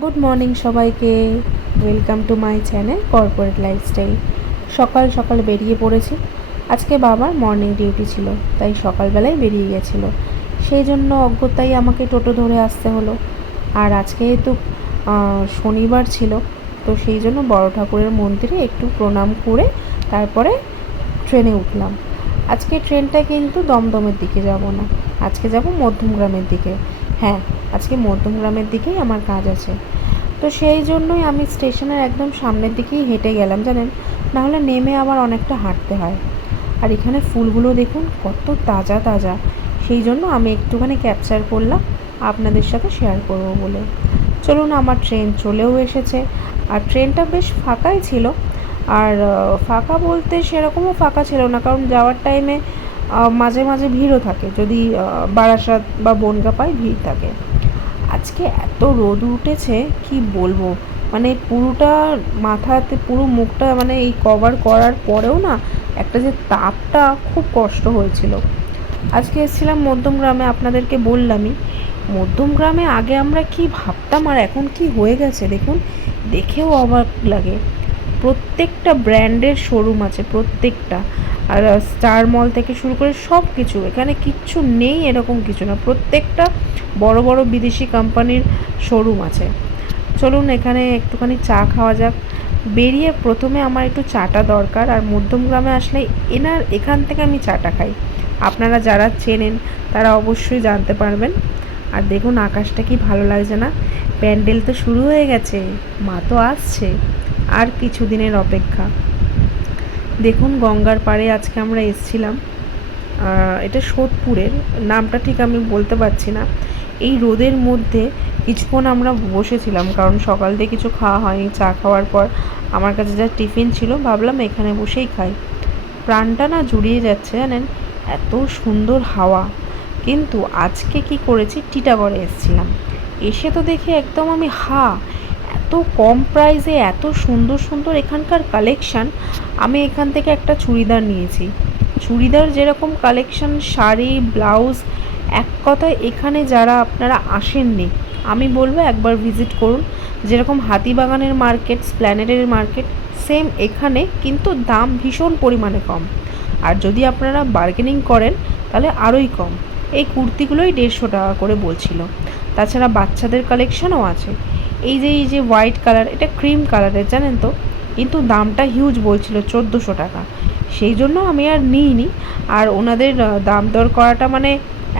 Good morning সবাইকে। Welcome to my channel corporate lifestyle. সকাল সকাল বেরিয়ে পড়েছি। আজকে বাবার মর্নিং ডিউটি ছিল, তাই সকালবেলায় বেরিয়ে গেছিলো। সেই জন্য অজ্ঞতাই আমাকে টোটো ধরে আসতে হলো। আর আজকে যেহেতু শনিবার ছিল, তো সেই জন্য বড় ঠাকুরের মন্দিরে একটু প্রণাম করে তারপরে ট্রেনে উঠলাম। আজকে ট্রেনটা কিন্তু দমদমের দিকে যাব না, আজকে যাব মধ্যমগ্রামের দিকে। হ্যাঁ, আজকে মধ্যমগ্রামের দিকেই আমার কাজ আছে। তো সেই জন্যই আমি স্টেশনের একদম সামনের দিকেই হেঁটে গেলাম, জানেন, নাহলে নেমে আবার অনেকটা হাঁটতে হয়। আর এখানে ফুলগুলো দেখুন কত তাজা তাজা, সেই জন্য আমি একটুখানি ক্যাপচার করলাম আপনাদের সাথে শেয়ার করব বলে। চলুন, আমার ট্রেন চলেও এসেছে। আর ট্রেনটা বেশ ফাঁকাই ছিল। আর ফাঁকা বলতে সেরকমও ফাঁকা ছিল না, কারণ যাওয়ার টাইমে মাঝে মাঝে ভিড়ও থাকে, যদি বারাসাত বা বনগাঁ ভিড় থাকে। আজকে এত রোদ উঠেছে কি বলবো, মানে পুরোটা মাথাতে পুরো মুখটা মানে এই কভার করার পরেও না একটা যে তাপটা খুব কষ্ট হয়েছিল। আজকে এসেছিলাম মধ্যমগ্রামে, আপনাদেরকে বললামই। মধ্যমগ্রামে আগে আমরা কি ভাবতাম আর এখন কি হয়ে গেছে দেখুন, দেখেও অবাক লাগে। প্রত্যেকটা ব্র্যান্ডের শোরুম আছে, প্রত্যেকটা। আর স্টার মল থেকে শুরু করে সব কিছু, এখানে কিচ্ছু নেই এরকম কিছু না, প্রত্যেকটা বড় বড় বিদেশি কোম্পানির শোরুম আছে। চলুন এখানে একটুখানি চা খাওয়া যাক। বেরিয়ে প্রথমে আমার একটু চাটা দরকার, আর মধ্যমগ্রামে আসলে এখান থেকে আমি চাটা খাই। আপনারা যারা চেনেন তারা অবশ্যই জানতে পারবেন। আর দেখুন আকাশটা কি ভালো লাগছে না, প্যান্ডেল তো শুরু হয়ে গেছে, মা তো আসছে, আর কিছু দিনের অপেক্ষা। দেখুন গঙ্গার পাড়ে আজকে আমরা এসছিলাম, এটা সোদপুরের, নামটা ঠিক আমি বলতে পারছি না। এই রোদের মধ্যে কিছুক্ষণ আমরা বসেছিলাম, কারণ সকাল দিয়ে কিছু খাওয়া হয়নি। চা খাওয়ার পর আমার কাছে যা টিফিন ছিল, ভাবলাম এখানে বসেই খাই। প্রাণটা না জুড়িয়ে যাচ্ছে, জানেন, এত সুন্দর হাওয়া। কিন্তু আজকে কি করেছি, টিটাগড়ে এসেছিলাম, এসে তো দেখি একদম আমি এত কম প্রাইসে এত সুন্দর সুন্দর এখানকার কালেকশান। আমি এখান থেকে একটা চুড়িদার নিয়েছি। চুড়িদার যেরকম কালেকশান, শাড়ি, ব্লাউজ, এক কথায় এখানে যারা আপনারা আসেননি, আমি বলবো একবার ভিজিট করুন। যেরকম হাতিবাগানের মার্কেট, স্প্ল্যানেডের মার্কেট, সেম এখানে, কিন্তু দাম ভীষণ পরিমাণে কম। আর যদি আপনারা বার্গেনিং করেন তাহলে আরোই কম। এই কুর্তিগুলোই 150 টাকা করে বলছিল। তাছাড়া বাচ্চাদের কালেকশনও আছে। এই যে হোয়াইট কালার, এটা ক্রিম কালারের, জানেন তো, কিন্তু দামটা হিউজ বলছিল, 1400 টাকা। সেই জন্য আমি আর নিইনি। আর ওনাদের দাম দর করাটা মানে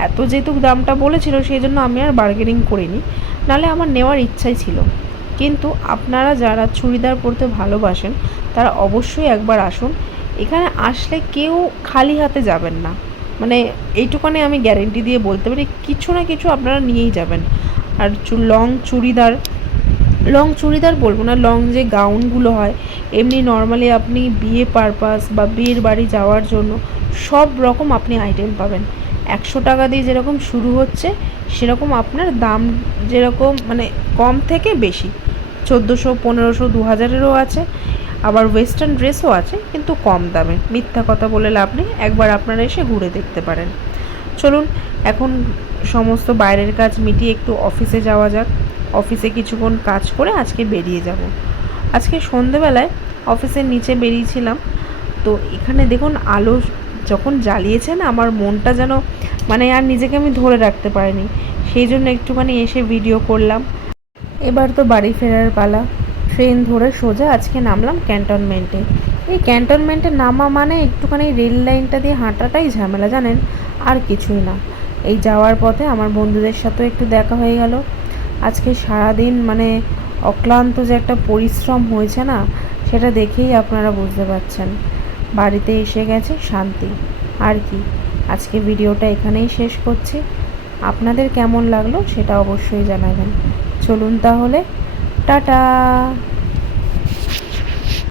এত যেহেতু দামটা বলেছিল, সেই জন্য আমি আর বার্গেনিং করিনি, নাহলে আমার নেওয়ার ইচ্ছাই ছিল। কিন্তু আপনারা যারা চুড়িদার পরতে ভালোবাসেন তারা অবশ্যই একবার আসুন। এখানে আসলে কেউ খালি হাতে যাবেন না, মানে এইটুখানি আমি গ্যারেন্টি দিয়ে বলতে পারি, কিছু না কিছু আপনারা নিয়েই যাবেন। আর লং চুড়িদার বলবো না, লং যে গাউনগুলো হয়, এমনি নর্মালি আপনি বিয়ে পারপাস বা বিয়ের বাড়ি যাওয়ার জন্য সব রকম আপনি আইটেম পাবেন। 100 টাকা দিয়ে যেরকম শুরু হচ্ছে, সেরকম আপনার দাম যেরকম মানে কম থেকে বেশি, 1400, 1500, 2000-এরও আছে। আবার ওয়েস্টার্ন ড্রেসও আছে, কিন্তু কম দামে। মিথ্যা কথা বলে লাভ নেই, একবার আপনারা এসে ঘুরে দেখতে পারেন। চলুন এখন সমস্ত বাইরের কাজ মিটিয়ে একটু অফিসে যাওয়া যাক। অফিসে কিছুক্ষণ কাজ করে আজকে বেরিয়ে যাব। আজকে সন্ধেবেলায় অফিসের নিচে বেরিয়েছিলাম, তো এখানে দেখুন আলো যখন জ্বালিয়েছে না, আমার মনটা যেন মানে আর নিজেকে আমি ধরে রাখতে পারিনি, সেই জন্য একটুখানি এসে ভিডিও করলাম। এবার তো বাড়ি ফেরার পালা। ট্রেন ধরে সোজা আজকে নামলাম ক্যান্টনমেন্টে। এই ক্যান্টনমেন্টে নামা মানে একটুখানি রেল লাইনটা দিয়ে হাঁটাটাই ঝামেলা, জানেন, আর কিছুই না। এই যাওয়ার পথে আমার বন্ধুদের সাথেও একটু দেখা হয়ে গেল। আজকে সারাদিন মানে অক্লান্ত যে একটা পরিশ্রম হয়েছে না, সেটা দেখেই আপনারা বুঝতে পারছেন। বাড়িতে এসে গেছে শান্তি। আর কি, আজকে ভিডিওটা এখানেই শেষ করছি। আপনাদের কেমন লাগলো সেটা অবশ্যই জানাবেন। চলুন তাহলে, টাটা।